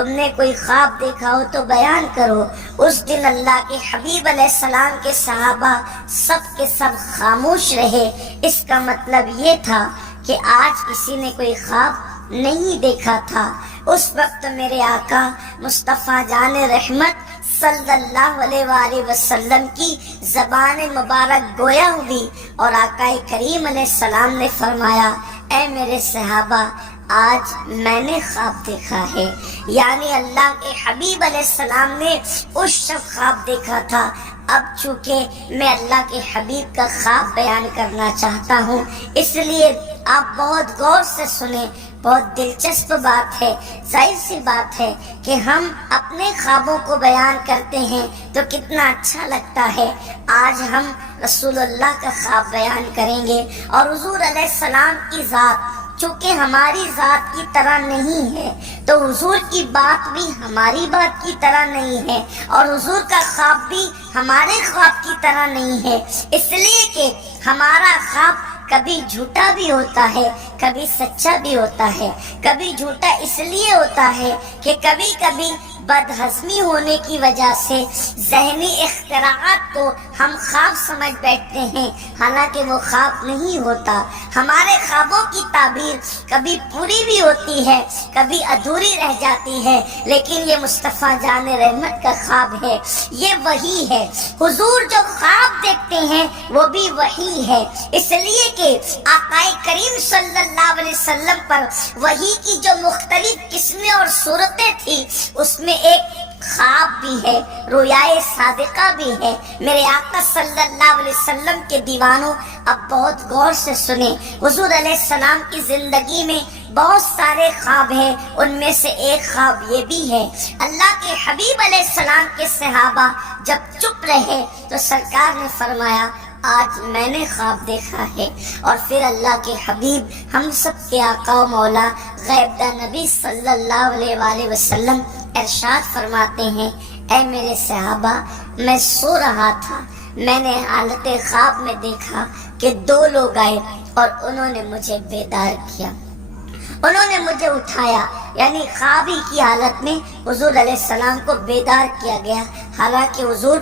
تم نے کوئی خواب دیکھا ہو تو بیان کرو۔ اس دن اللہ کے حبیب علیہ السلام کے صحابہ سب کے سب خاموش رہے۔ اس کا مطلب یہ تھا کہ آج کسی نے کوئی خواب نہیں دیکھا تھا۔ اس وقت میرے آقا مصطفیٰ جان رحمت صلی اللہ علیہ وآلہ وسلم کی زبان مبارک گویا ہوئی اور آقا کریم علیہ السلام نے فرمایا، اے میرے صحابہ، آج میں نے خواب دیکھا ہے۔ یعنی اللہ کے حبیب علیہ السلام نے اس شب خواب دیکھا تھا۔ اب چونکہ میں اللہ کے حبیب کا خواب بیان کرنا چاہتا ہوں، اس لیے آپ بہت غور سے سنیں۔ بہت دلچسپ بات ہے، ظاہر سی بات ہے کہ ہم اپنے خوابوں کو بیان کرتے ہیں تو کتنا اچھا لگتا ہے۔ آج ہم رسول اللہ کا خواب بیان کریں گے، اور حضور علیہ السلام کی ذات چونکہ ہماری ذات کی طرح نہیں ہے تو حضور کی بات بھی ہماری بات کی طرح نہیں ہے، اور حضور کا خواب بھی ہمارے خواب کی طرح نہیں ہے، اس لیے کہ ہمارا خواب کبھی جھوٹا بھی ہوتا ہے، کبھی سچا بھی ہوتا ہے۔ کبھی جھوٹا اس لیے ہوتا ہے کہ کبھی کبھی بدہضمی ہونے کی وجہ سے ذہنی اختراعات کو ہم خواب سمجھ بیٹھتے ہیں، حالانکہ وہ خواب نہیں ہوتا۔ ہمارے خوابوں کی تعبیر کبھی پوری بھی ہوتی ہے، کبھی ادھوری رہ جاتی ہے، لیکن یہ مصطفیٰ جان رحمت کا خواب ہے، یہ وحی ہے۔ حضور جو خواب دیکھتے ہیں وہ بھی وحی ہے، اس لیے کہ آقا کریم صلی اللہ علیہ وسلم پر وحی کی جو مختلف قسمیں اور صورتیں تھی، اس میں ایک خواب بھی ہے، رویائے صادقہ بھی ہے۔ میرے آقا صلی اللہ علیہ وسلم کے دیوانوں، اب بہت غور سے سنیں۔ حضور علیہ السلام کی زندگی میں بہت سارے خواب ہیں، ان میں سے ایک خواب یہ بھی ہے۔ اللہ کے حبیب علیہ السلام کے صحابہ جب چپ رہے تو سرکار نے فرمایا، آج میں نے خواب دیکھا ہے۔ اور پھر اللہ کے حبیب، ہم سب کے آقا و مولا غیب داں نبی صلی اللہ علیہ وآلہ وسلم ارشاد فرماتے ہیں، اے میرے صحابہ، میں سو رہا تھا، میں نے حالت خواب میں دیکھا کہ دو لوگ آئے اور انہوں نے مجھے بیدار کیا، انہوں نے مجھے اٹھایا۔ یعنی خوابی کی حالت میں حضور علیہ السلام کو بیدار کیا گیا، حالانکہ حضور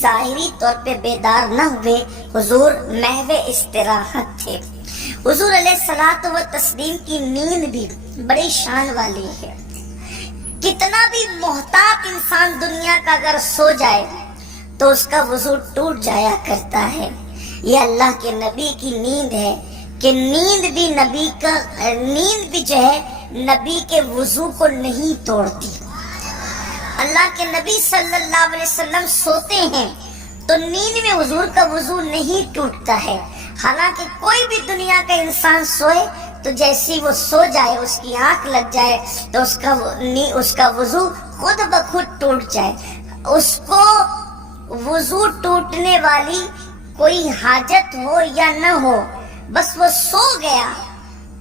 ظاہری طور پہ بیدار نہ ہوئے، حضور محو استراحت تھے۔ حضور علیہ الصلوۃ والتسلیم کی نیند بھی بڑی شان والی ہے۔ کتنا بھی محتاط انسان دنیا کا اگر سو جائے تو اس کا وضو ٹوٹ جایا کرتا ہے۔ یہ اللہ کے نبی کی نیند ہے کہ نیند بھی جو ہے نبی کے وضو کو نہیں توڑتی۔ اللہ کے نبی صلی اللہ علیہ وسلم سوتے ہیں تو نیند میں حضور کا وضو نہیں ٹوٹتا ہے، حالانکہ کوئی بھی دنیا کا انسان سوئے تو جیسی وہ سو جائے، اس کی آنکھ لگ جائے تو اس کا وضو خود بخود ٹوٹ جائے۔ اس کو وضو ٹوٹنے والی کوئی حاجت ہو یا نہ ہو، بس وہ سو گیا،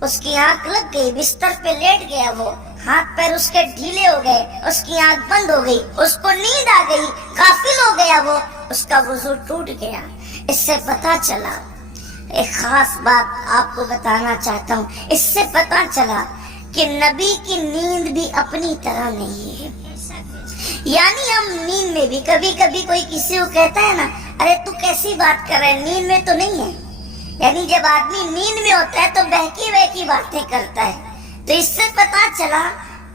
اس کی آنکھ لگ گئی، بستر پہ لیٹ گیا، وہ ہاتھ پیر اس کے ڈھیلے ہو گئے، اس کی آنکھ بند ہو گئی، اس کو نیند آ گئی، غافل ہو گیا، وہ اس کا وضو ٹوٹ گیا۔ اس سے پتہ چلا، ایک خاص بات آپ کو بتانا چاہتا ہوں، اس سے پتہ چلا کہ نبی کی نیند بھی اپنی طرح نہیں ہے۔ یعنی ہم نیند میں بھی کبھی کبھی کوئی کسی کو کہتا ہے نا، ارے تو کیسی بات کر رہے، نیند میں تو نہیں ہے۔ یعنی جب آدمی نیند میں ہوتا ہے تو بہکی بہکی باتیں کرتا ہے۔ تو اس سے پتہ چلا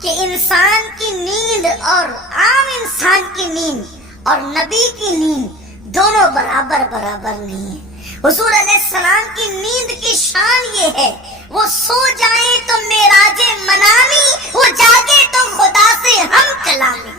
کہ انسان کی نیند اور عام انسان کی نیند اور نبی کی نیند دونوں برابر نہیں ہے۔ حضور علیہ السلام کی نیند کی شان یہ ہے، وہ سو جائیں تو معراج منامی، وہ جاگے تو خدا سے ہم کلامی۔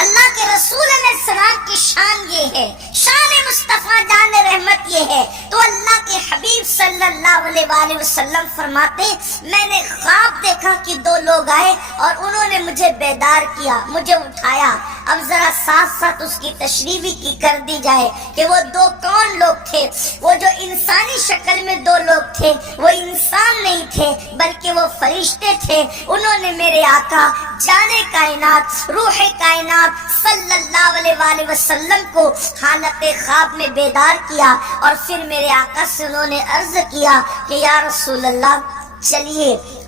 اللہ کے رسول علیہ السلام کی شان یہ ہے، شان مصطفیٰ جان رحمت یہ ہے۔ تو اللہ کے حبیب صلی اللہ علیہ وآلہ وسلم فرماتے، میں نے خواب دیکھا کہ دو لوگ آئے اور انہوں نے مجھے بیدار کیا، مجھے اٹھایا۔ اب ذرا ساتھ ساتھ اس کی تشریح بھی کر دی جائے کہ وہ دو کون لوگ تھے۔ وہ جو انسانی شکل میں دو لوگ تھے وہ انسان نہیں تھے بلکہ وہ فرشتے تھے۔ انہوں نے میرے آقا جانے کائنات، روح کائنات صلی اللہ علیہ وآلہ وسلم کو حالت خواب میں بیدار کیا، اور پھر میرے آقا سے انہوں نے عرض کیا کہ یا رسول اللہ، چلیے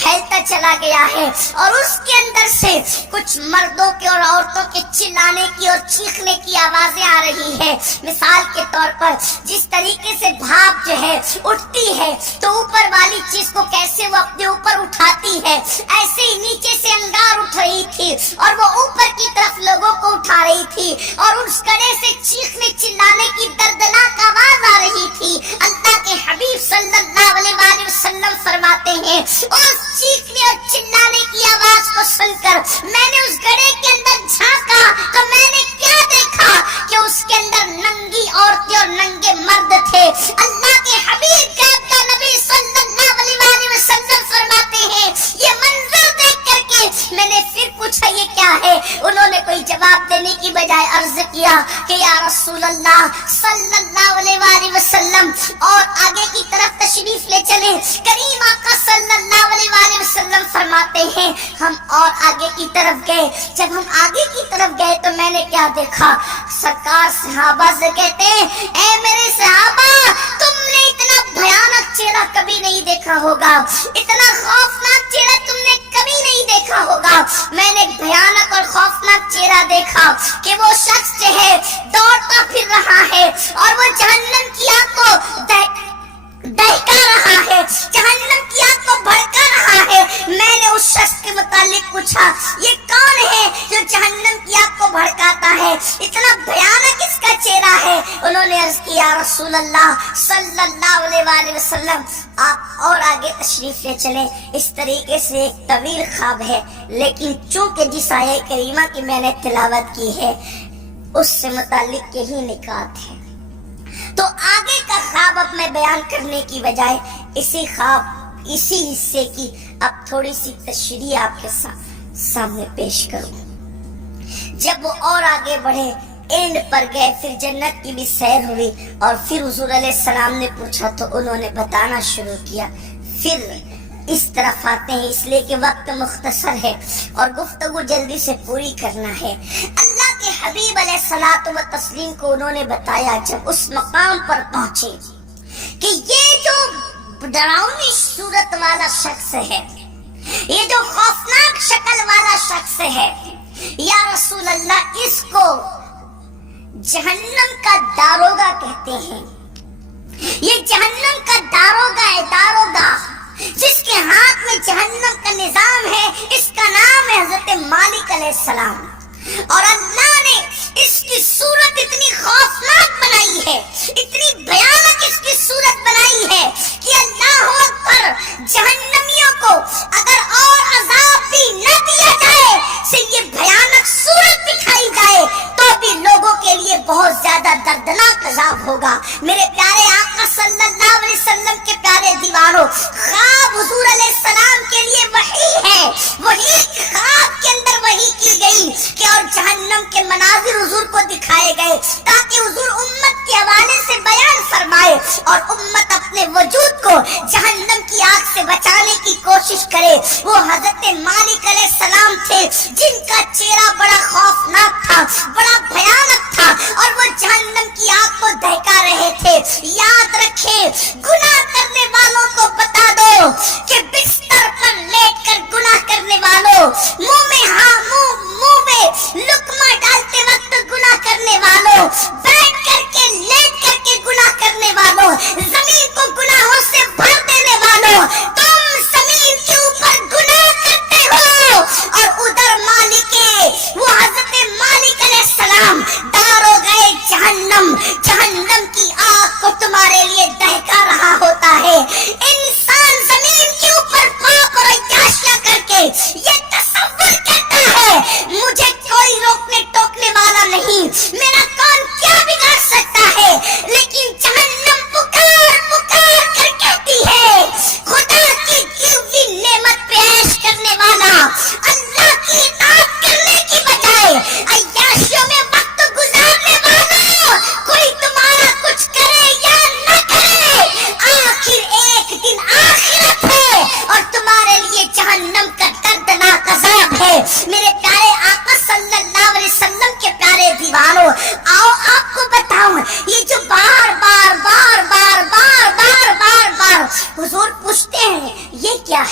پھیلتا چلا گیا ہے اور اس کے اندر سے کچھ مردوں کے اور عورتوں کے چلانے کی اور چیخنے کی آوازیں آ رہی ہے۔ مثال کے طور پر جس طریقے سے بھاپ جو ہے اٹھتی ہے تو اوپر والی چیز کو کیسے وہ اپنے اوپر اٹھاتی ہے، ایسے ہی نیچے سے انگار اٹھ رہی تھی اور وہ اوپر کی طرف لوگوں کو اٹھا رہی تھی اور اس گڑھے سے چیخنے چلانے کی دردناک آواز آ رہی تھی۔ اللہ کے حبیب صلی اللہ علیہ وآلہ وسلم فرماتے ہیں اس چیخنے اور چلانے کی آواز کو سن کر میں نے اس گڑھے کے اندر جھانکا تو میں نے کیا دیکھا کہ اس کے اندر ننگی عورتیں اور ننگے مرد تھے۔ اللہ کے حبیب کا نبی صلی اللہ علیہ وآلہ وسلم فرماتے ہیں یہ منظر دیکھ کر کے میں نے پھر پوچھا یہ کیا ہے؟ انہوں نے کوئی جواب دینے کی بجائے عرض کیا کہ یا رسول اللہ صلی اللہ علیہ وآلہ وسلم اور آگے کی طرف تشریف لے چلیں۔ کریم آقا صلی اللہ علیہ وآلہ وسلم فرماتے ہیں ہم اور آگے کی طرف گئے۔ جب ہم آگے کی طرف گئے تو میں نے کیا دیکھا؟ سرکار صحابہ سے کہتے ہیں اے میرے صحابہ تم نے اتنا بھیانک چہرہ کبھی نہیں دیکھا ہوگا، اتنا خوفناک چہرہ تم نے کبھی نہیں دیکھا ہوگا۔ میں نے ایک بھیانک اور خوفناک چہرہ دیکھا کہ وہ شخص جو ہے دوڑتا پھر رہا ہے اور وہ جہنم کی آگ کو دہکا رہا ہے، جہنم کی آگ کو بھڑکا رہا ہے۔ میں نے اس شخص کے متعلق پوچھا یہ کون ہے جو جہنم کی آگ کو بھڑکاتا ہے، اتنا بھیانک اس کا چہرہ ہے؟ انہوں نے عرض کیا رسول اللہ صلی اللہ علیہ وآلہ وسلم آپ اور آگے تشریف لے چلیں۔ اس طریقے سے ایک طویل خواب ہے، لیکن چونکہ جس آیہ کریمہ کی میں نے تلاوت کی ہے اس سے متعلق یہی نکات ہے، تو آگے کا خواب اب میں بیان کرنے کی بجائے اسی حصے کی اب تھوڑی سی تشریح آپ کے سامنے پیش کروں۔ جب وہ اور آگے بڑھے اینڈ پر گئے، پھر جنت کی بھی سیر ہوئی اور پھر حضور علیہ السلام نے پوچھا تو انہوں نے بتانا شروع کیا۔ پھر اس طرف آتے ہیں اس لیے کہ وقت مختصر ہے اور گفتگو جلدی سے پوری کرنا ہے۔ اللہ کے حبیب علیہ الصلوۃ والتسلیم کو انہوں نے بتایا جب اس مقام پر پہنچے کہ یہ جو ڈراؤنی صورت والا شخص ہے، یہ جو خوفناک شکل والا شخص ہے، یا رسول اللہ اس کو جہنم کا داروغہ کہتے ہیں۔ یہ جہنم کا داروغہ ہے، داروغہ جس کے ہاتھ میں جہنم کا نظام ہے، اس کا نام ہے حضرت مالک علیہ السلام۔ اور اللہ نے اس کی صورت اتنی خوفناک بنائی ہے، اتنی بھیانک اس کی صورت بنائی ہے کہ اللہ اکبر جہنمیوں کو اگر اور عذاب بھی نہ دیا جائے، صرف یہ بھیانک صورت دکھائی جائے تو بھی لوگوں کے لیے بہت زیادہ دردناک عذاب ہوگا۔ میرے پیارے آقا صلی اللہ علیہ وسلم کے پیارے دیوانوں، خواب حضور علیہ السلام کے لیے وحی ہے، وہی خواب کے اندر وحی کی گئی کہ اور جہنم کے مناظر حضور کو دکھائے گئے تاکہ حضور امت کے حوالے سے بیان فرمائے اور امت اپنے وجود کو جہنم کی آگ سے بچانے کی کوشش کرے۔ وہ حضرت مالک علیہ السلام تھے جن کا چہرہ بڑا خوفناک تھا، بڑا بھیانک تھا اور وہ جہنم کی آگ کو دہکا رہے تھے۔ یاد رکھیں، گناہ کرنے والوں کو بتا دو کہ بستر پر لیٹ کر گناہ کرنے والوں، منہ میں لقمہ ڈالتے وقت گناہ کرنے والوں، بیٹھ کر کے لیٹ کر کے گناہ کرنے والوں، زمین کو گناہوں سے بھر دینے والوں، تم زمین کے اوپر گناہ کرتے ہو اور ادھر وہ حضرت مالک علیہ السلام داروغہ جہنم کی آگ کو تمہارے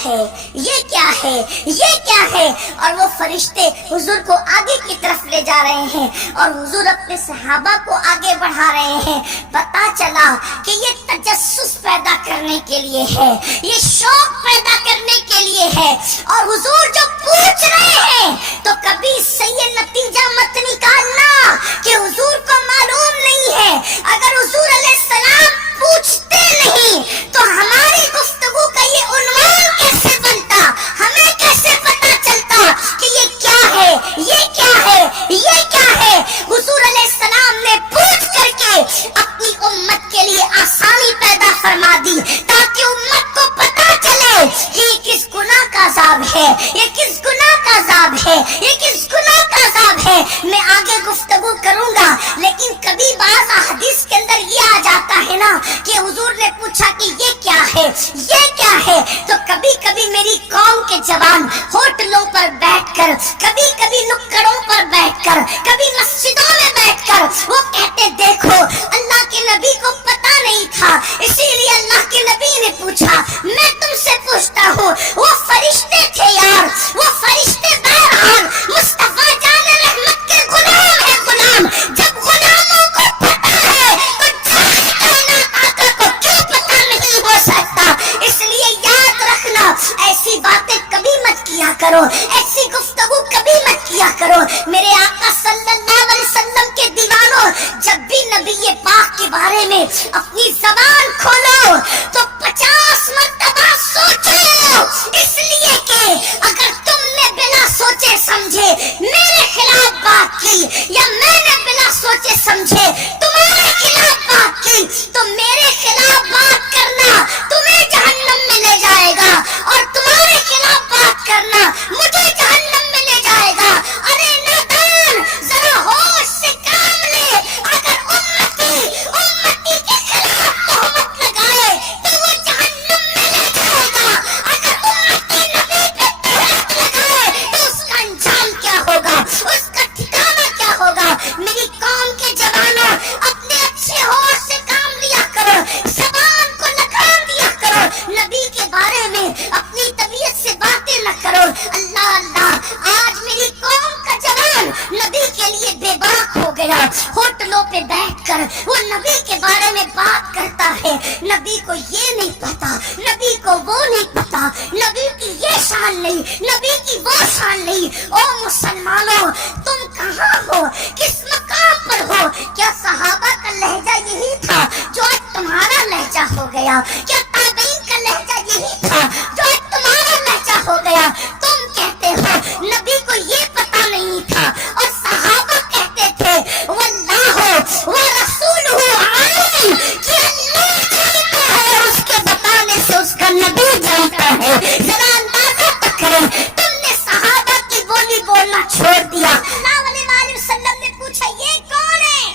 ہے، یہ کیا ہے، یہ کیا ہے؟ اور وہ فرشتے حضور کو آگے کی طرف لے جا رہے ہیں اور حضور اپنے صحابہ کو آگے بڑھا رہے ہیں۔ پتا چلا کہ یہ تجسس پیدا کرنے کے لیے ہے، یہ شوق پیدا کرنے کے لیے ہے، اور حضور جو پوچھ رہے ہیں تو کبھی سے یہ نتیجہ مت نکالنا کہ حضور کو معلوم نہیں ہے۔ اگر حضور علیہ السلام پوچھتے نہیں تو ہماری گفتگو کا یہ عنوان کیسے بنتا، ہمیں کیسے پتا چلتا کہ یہ کیا ہے، یہ کیا ہے، یہ کیا ہے؟ حضور علیہ السلام نے پوچھ کر کے اپنی امت کے لیے آسانی پیدا فرما دی تاکہ امت کو پتا چلے کہ یہ کس گناہ کا عذاب ہے، یہ کس گناہ کا عذاب ہے، یہ کس گناہ کا عذاب ہے۔ میں آگے گفتگو کروں گا، لیکن کبھی بعض احادیث کے اندر یہ آ جاتا ہے نا کہ حضور نے پوچھا کہ یہ کیا ہے، یہ کیا ہے، تو کبھی کبھی میری قوم کے جوان ہوٹلوں پر بیٹھ کر، کبھی کبھی نکڑوں پر بیٹھ کر، کبھی مسجدوں میں بیٹھ کر وہ کہتے دیکھو اللہ کے نبی کو پتا نہیں تھا، اسی لیے اللہ کے نبی نے پوچھا۔ میں تم سے پوچھتا ہوں، وہ فرشتے تھے یار، وہ فرشتے بہرحال مصطفیٰ جان رحمت کے غلام ہے، غلام۔ جب غلاموں کو پتا ہے تو جان کائنات آقا کو کیوں پتا نہیں ہو سکتا؟ اس لیے یاد رکھنا، ایسی باتیں کبھی مت کیا کرو، ایسی گفتگو کبھی مت کیا کرو۔ میرے آقا صلی اللہ علیہ وسلم کے دیوانوں، جب بھی نبی پاک کے بارے میں اپنی زبان کھولو تو 50 مرتبہ سوچو، اس لیے کہ اگر تم نے بلا سوچے سمجھے میرے خلاف بات کی، یا میں نے بلا سوچے سمجھے تمہارے خلاف بات کی، تو میرے خلاف بات کرنا تمہیں جہنم میں لے جائے گا، اور تمہارے خلاف بات کرنا مجھے جہنم میں لے جائے گا۔ ارے نادان، ذرا ہوش سے کام لے، اگر امتی کے خلاف تہمت لگائے تو وہ جہنم میں لے جائے گا، اگر امتی نبی پہ تہمت لگائے تو اس کا انجام کیا ہوگا، اس کا ٹھکانہ کیا ہوگا؟ میری قوم کے جوانوں، اپنے اچھے ہوش سے کام لیا کرو، زبان کو لگام دیا کرو، نبی کے بارے میں اپنی طبیعت سے باتیں نہ کرو۔ اللہ اللہ، آج میری قوم کا جوان نبی کے لیے بے باک ہو گیا، ہوٹلوں پہ بیٹھ کر وہ نبی کے بارے میں بات کرتا ہے، نبی کو یہ نہیں پتا، نبی کو وہ نہیں پتا، نبی کی یہ شان نہیں، نبی کی وہ شان نہیں۔ او مسلمانوں، تم کہاں ہو، کس مقام پر ہو؟ کیا صحابہ کا لہجہ یہی تھا جو آج تمہارا لہجہ ہو گیا؟ کیا تابعین کا لہجہ یہی تھا جو آج تمہارا لہجہ ہو گیا؟ تم کہتے ہو نبی کو یہ پتا نہیں تھا، اور صحابہ کہتے تھے واللہ ورسولہ عالم، کہ اللہ جانتا ہے، اس کے بتانے سے اس کا نبی جانتا ہے۔ ذرا اندازہ تو کرو، تم نے صحابہ کی بولی بولنا چھوڑ دیا۔ اللہ علیہ وسلم نے پوچھا یہ کون ہے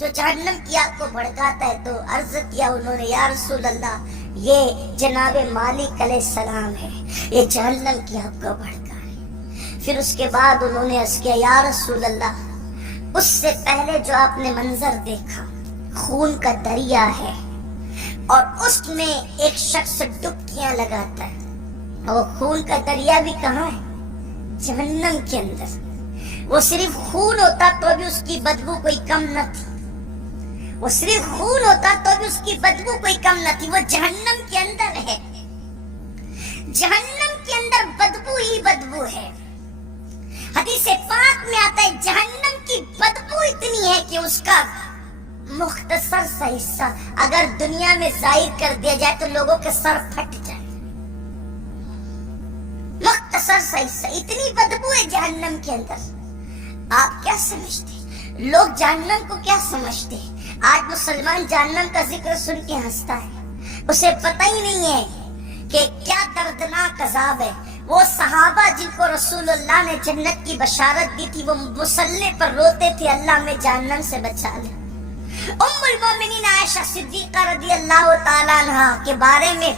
جو جہنم کی آگ کو بھڑکاتا ہے؟ تو عرض کیا انہوں نے، یا رسول اللہ یہ جناب مالک علیہ السلام ہے، یہ جہنم کی آگ کو بھڑکا ہے۔ پھر اس کے بعد انہوں نے عرض کیا، یا رسول اللہ اس سے پہلے جو آپ نے منظر دیکھا خون کا دریا ہے، اور اس میں ایک شخص ڈبکیاں لگاتا ہے، اور خون کا دریا بھی کہاں ہے؟ جہنم کے اندر۔ وہ صرف خون ہوتا تو بھی اس کی بدبو کوئی کم نہ تھی، وہ صرف خون ہوتا تو بھی اس کی بدبو کوئی کم نہ تھی۔ وہ جہنم کے اندر ہے، جہنم کے اندر بدبو ہی بدبو ہے۔ حدیث پاک میں آتا ہے جہنم کی بدبو اتنی ہے کہ اس کا مختصر سا حصہ اگر دنیا میں ظاہر کر دیا جائے تو لوگوں کے سر پھٹ جائے۔ مختصر سا حصہ، اتنی بدبو ہے جہنم کے اندر۔ آپ کیا سمجھتے؟ لوگ جہنم کو کیا سمجھتے؟ آج مسلمان جہنم کا ذکر سن کے ہنستا ہے، اسے پتہ ہی نہیں ہے کہ کیا دردناک عذاب ہے۔ وہ صحابہ جن کو رسول اللہ نے جنت کی بشارت دی تھی، وہ مصلی پر روتے تھے اللہ میں جہنم سے بچا لے۔ ام المومنین عائشہ صدیقہ رضی اللہ تعالیٰ عنہا کے بارے میں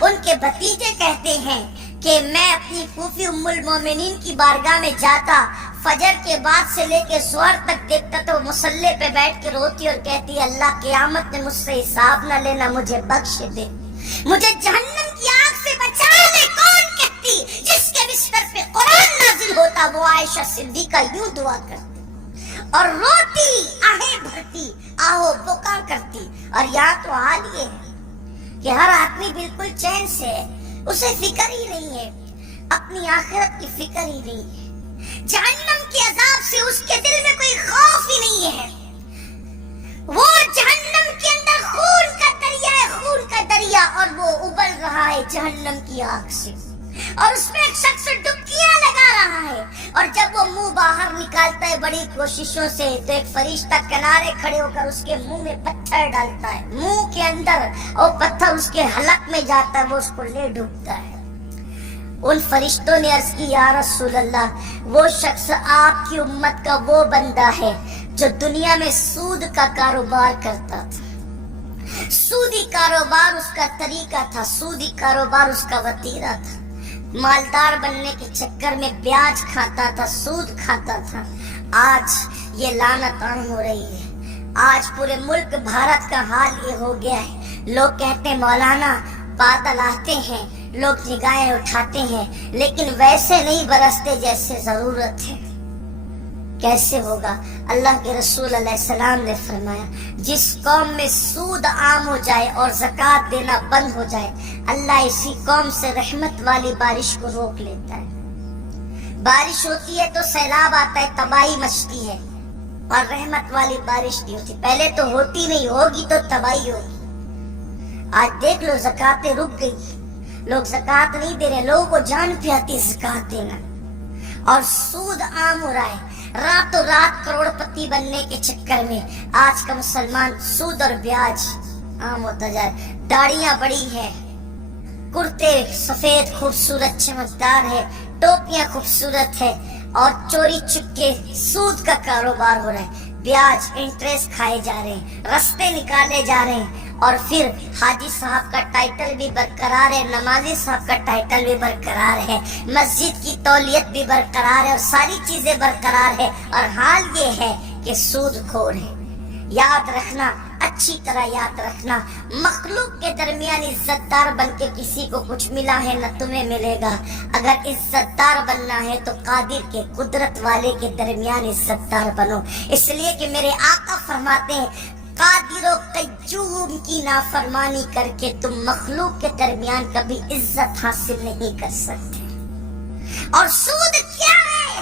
ان کے بھتیجے کہتے ہیں کہ میں اپنی پھوپھی ام المومنین کی بارگاہ میں جاتا، فجر کے بعد سے لے کے ظہر تک دیکھتا تو مصلی پہ بیٹھ کے روتی اور کہتی اللہ قیامت میں مجھ سے حساب نہ لینا، مجھے بخش دے، مجھے جہنم کی آگ سے بچا لے۔ روتی جس کے بستر پہ قرآن نازل ہوتا وہ عائشہ صدیقہ یوں دعا کرتی اور روتی آہیں بھرتی آہو بکا کرتی. اور یہاں تو حال یہ ہے کہ ہر آدمی بالکل چین سے ہے, اسے فکر ہی نہیں ہے, اپنی آخرت کی فکر ہی نہیں ہے, جہنم کے عذاب سے اس کے دل میں کوئی خوف ہی نہیں ہے. وہ جہنم کے اندر خون کا دریا ہے, خون کا دریا, اور وہ ابل رہا ہے جہنم کی آگ سے, اور اس میں ایک شخص ڈبکیاں لگا رہا ہے. اور جب وہ منہ باہر نکالتا ہے بڑی کوششوں سے تو ایک فرشتہ کنارے کھڑے ہو کر اس کے منہ میں پتھر ڈالتا ہے, منہ کے اندر, اور پتھر اس کے حلق میں جاتا ہے, وہ اس کو لے ڈوبتا ہے. ان فرشتوں نے عرض کی یا رسول اللہ, وہ شخص آپ کی امت کا وہ بندہ ہے جو دنیا میں سود کا کاروبار کرتا تھا. سودی کاروبار اس کا طریقہ تھا, سودی کاروبار اس کا وتیرہ تھا. مالدار بننے کے چکر میں بیاج کھاتا تھا, سود کھاتا تھا. آج یہ لعنت عام ہو رہی ہے. آج پورے ملک بھارت کا حال یہ ہو گیا ہے. لوگ کہتے ہیں مولانا بادل آتے ہیں, لوگ نگاہیں اٹھاتے ہیں, لیکن ویسے نہیں برستے جیسے ضرورت ہے. کیسے ہوگا؟ اللہ کے رسول علیہ السلام نے فرمایا جس قوم میں سود عام ہو جائے اور زکوٰۃ دینا بند ہو جائے, اللہ اسی قوم سے رحمت والی بارش کو روک لیتا ہے. بارش ہوتی ہے تو سیلاب آتا ہے, تباہی مچتی ہے, اور رحمت والی بارش نہیں ہوتی. پہلے تو ہوتی نہیں, ہوگی تو تباہی ہوگی. آج دیکھ لو زکوٰتیں رک گئی, لوگ زکوٰۃ نہیں دے رہے, لوگوں کو جان پہ آتی زکوٰۃ دینا. اور سود عام ہو رہا ہے. راتوں رات کروڑ پتی بننے کے چکر میں آج کا مسلمان سود اور بیاج عام ہوتا جائے. داڑیاں بڑی ہیں, کرتے سفید خوبصورت چمکدار ہے, ٹوپیاں خوبصورت ہے, اور چوری چپکے سود کا کاروبار ہو رہا ہے. بیاج انٹرسٹ کھائے جا رہے ہیں, رستے نکالے جا رہے ہیں, اور پھر حاجی صاحب کا ٹائٹل بھی برقرار ہے, نمازی صاحب کا ٹائٹل بھی برقرار ہے, مسجد کی تولیت بھی برقرار ہے, اور ساری چیزیں برقرار ہے. اور حال یہ ہے کہ سود خور ہے. یاد رکھنا, اچھی طرح یاد رکھنا, مخلوق کے درمیان عزت دار بن کے کسی کو کچھ ملا ہے نہ تمہیں ملے گا. اگر عزت دار بننا ہے تو قادر کے, قدرت والے کے درمیان عزت دار بنو. اس لیے کہ میرے آقا فرماتے ہیں قادر و قیوم کی نافرمانی کر کے تم مخلوق کے درمیان کبھی عزت حاصل نہیں کر سکتے. اور سود کیا ہے؟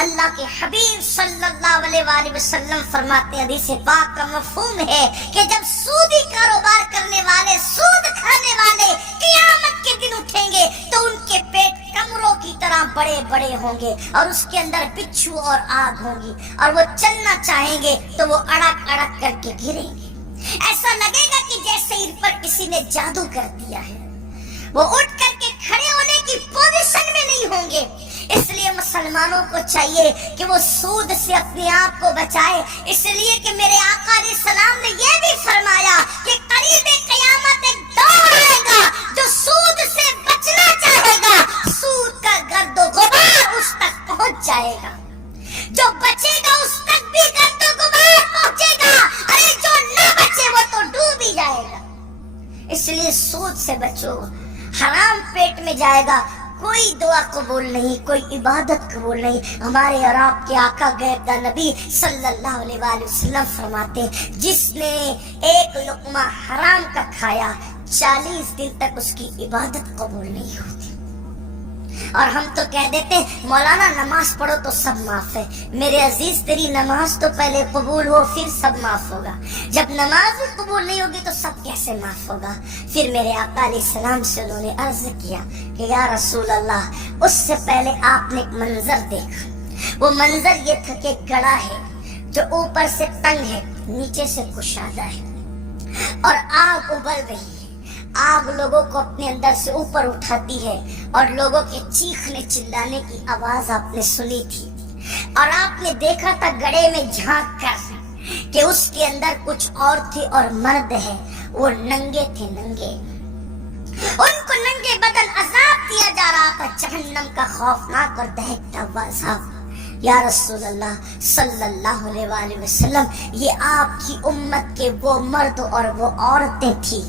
اللہ کے حبیب صلی اللہ علیہ وآلہ وسلم فرماتے ہیں, حدیث پاک کا مفہوم ہے کہ جب سودی کاروبار کرنے والے, سود کھانے والے قیامت کے دن اٹھیں گے تو ان کے پیٹ کمروں کی طرح بڑے بڑے ہوں گے, اور اس کے اندر بچھو اور آگ ہوگی, اور وہ چلنا چاہیں گے تو وہ اڑک اڑک کر کے گریں گے. ایسا لگے گا کہ جیسے ان پر کسی نے جادو کر دیا ہے. وہ اٹھ کر کے کھڑے ہونے کی پوزیشن میں نہیں ہوں گے. اس لیے مسلمانوں کو چاہیے کہ وہ سود سے اپنے آپ کو بچائے. اس لیے کہ میرے آقا علیہ السلام نے یہ بھی فرمایا کہ قریب قیامت ایک دور آئے گا جو سود سے بچنا چاہے گا, سود کا گرد و غبار اس تک پہنچ جائے گا. جو بچے گا اس تک بھی گرد و غبار پہنچے گا, ارے جو نہ بچے وہ تو ڈوب ہی جائے گا. اس لیے سود سے بچو, حرام پیٹ میں جائے گا, کوئی دعا قبول نہیں, کوئی عبادت قبول نہیں. ہمارے اور آپ کے آقا غیبدہ نبی صلی اللہ علیہ وآلہ وسلم فرماتے ہیں جس نے ایک لقمہ حرام کا کھایا 40 دن تک اس کی عبادت قبول نہیں ہوتی. اور ہم تو کہہ دیتے ہیں مولانا نماز پڑھو تو سب معاف ہے. میرے عزیز تیری نماز تو پہلے قبول ہو پھر سب معاف ہوگا. جب نماز بھی قبول نہیں ہوگی تو سب کیسے معاف ہوگا؟ پھر میرے آقا علیہ السلام سے انہوں نے عرض کیا کہ یا رسول اللہ, اس سے پہلے آپ نے ایک منظر دیکھا. وہ منظر یہ تھا کہ ایک گڑھا ہے جو اوپر سے تنگ ہے, نیچے سے کشادہ ہے, اور آگ ابل رہی ہے. آگ لوگوں کو اپنے اندر سے اوپر اٹھاتی ہے, اور لوگوں کے چیخنے چلانے کی آواز آپ نے سنی تھی. اور آپ نے دیکھا تھا گڑھے میں جھانک کر کہ اس کے اندر کچھ اور تھے اور مرد ہے, وہ ننگے تھے, ننگے. ان کو ننگے بدن عذاب دیا جا رہا تھا, جہنم کا خوفناک اور دہکتا ہوا عذاب. یا رسول اللہ صلی اللہ علیہ وآلہ وسلم, یہ آپ کی امت کے وہ مرد اور وہ عورتیں تھیں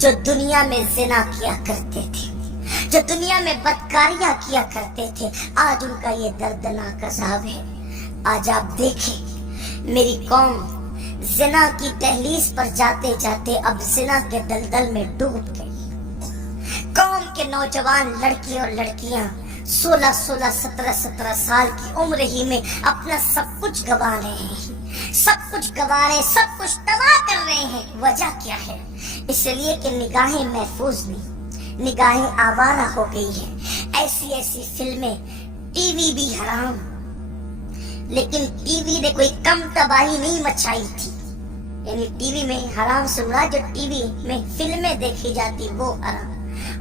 جو دنیا میں زنا کیا کرتے تھے, جو جو دنیا میں بدکاریاں کیا کرتے تھے، آج ان کا یہ دردناک عذاب ہے۔ آج آپ دیکھیں میری قوم زنا کی دہلیز پر جاتے جاتے اب زنا کے دلدل میں ڈوب گئی۔ قوم کے نوجوان لڑکی اور لڑکیاں 16 17 سال کی عمر ہی میں اپنا سب کچھ گوا رہے ہیں، سب کچھ گوا رہے ہیں، سب کچھ تباہ کر رہے ہیں۔ وجہ کیا ہے؟ اس لیے کہ نگاہیں محفوظ نہیں، نگاہیں آوارہ ہو گئی ہیں۔ ایسی فلمیں، ٹی وی بھی حرام، لیکن ٹی وی نے کوئی کم تباہی نہیں مچائی تھی۔ یعنی ٹی وی میں حرام سے مراد جو ٹی وی میں فلمیں دیکھی جاتی وہ حرام،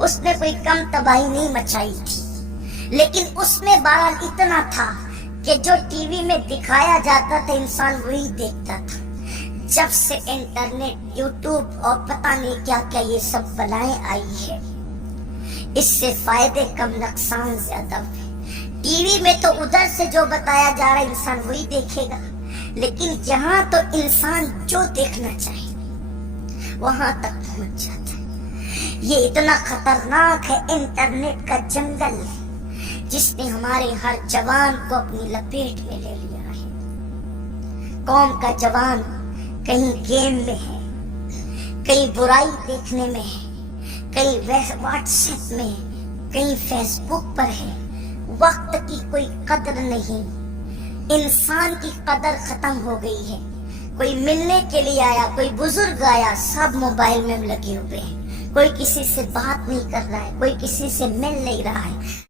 اس نے کوئی کم تباہی نہیں مچائی تھی، لیکن اس میں بہرحال اتنا تھا کہ جو ٹی وی میں دکھایا جاتا تھا انسان وہی دیکھتا تھا۔ جب سے انٹرنیٹ، یوٹیوب اور پتہ نہیں کیا کیا یہ سب بلائیں آئی ہے، اس سے فائدے کم نقصان زیادہ ہوئے۔ ٹی وی میں تو ادھر سے جو بتایا جا رہا ہے انسان وہی دیکھے گا، لیکن یہاں تو انسان جو دیکھنا چاہے وہاں تک پہنچ جاتا ہے۔ یہ اتنا خطرناک ہے انٹرنیٹ کا جنگل، جس نے ہمارے ہر جوان کو اپنی لپیٹ میں لے لیا ہے۔ قوم کا جوان کہیں گیم میں ہے، کہیں برائی دیکھنے میں ہے، کہیں واٹس ایپ میں، کہیں فیس بک پر ہے۔ وقت کی کوئی قدر نہیں، انسان کی قدر ختم ہو گئی ہے۔ کوئی ملنے کے لیے آیا، کوئی بزرگ آیا، سب موبائل میں لگے ہوئے ہیں، کوئی کسی سے بات نہیں کر رہا ہے، کوئی کسی سے مل نہیں رہا ہے۔